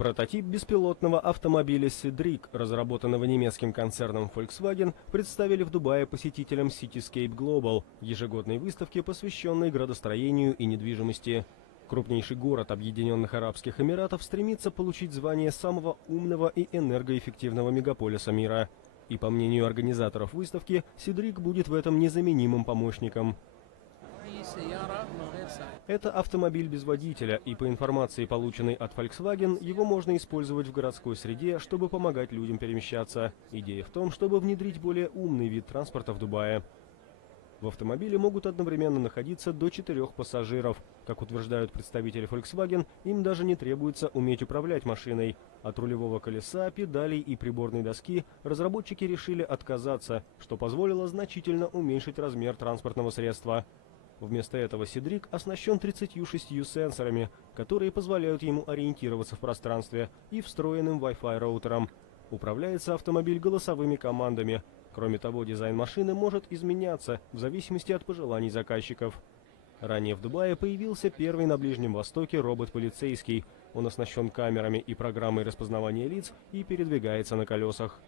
Прототип беспилотного автомобиля Cedric, разработанного немецким концерном Volkswagen, представили в Дубае посетителям Cityscape Global, ежегодной выставке, посвященной градостроению и недвижимости. Крупнейший город Объединенных Арабских Эмиратов стремится получить звание самого умного и энергоэффективного мегаполиса мира. И по мнению организаторов выставки, Cedric будет в этом незаменимым помощником. Это автомобиль без водителя, и по информации, полученной от Volkswagen, его можно использовать в городской среде, чтобы помогать людям перемещаться. Идея в том, чтобы внедрить более умный вид транспорта в Дубае. В автомобиле могут одновременно находиться до 4 пассажиров. Как утверждают представители Volkswagen, им даже не требуется уметь управлять машиной. От рулевого колеса, педалей и приборной доски разработчики решили отказаться, что позволило значительно уменьшить размер транспортного средства. Вместо этого Cedric оснащен 36 сенсорами, которые позволяют ему ориентироваться в пространстве, и встроенным Wi-Fi роутером. Управляется автомобиль голосовыми командами. Кроме того, дизайн машины может изменяться в зависимости от пожеланий заказчиков. Ранее в Дубае появился первый на Ближнем Востоке робот-полицейский. Он оснащен камерами и программой распознавания лиц и передвигается на колесах.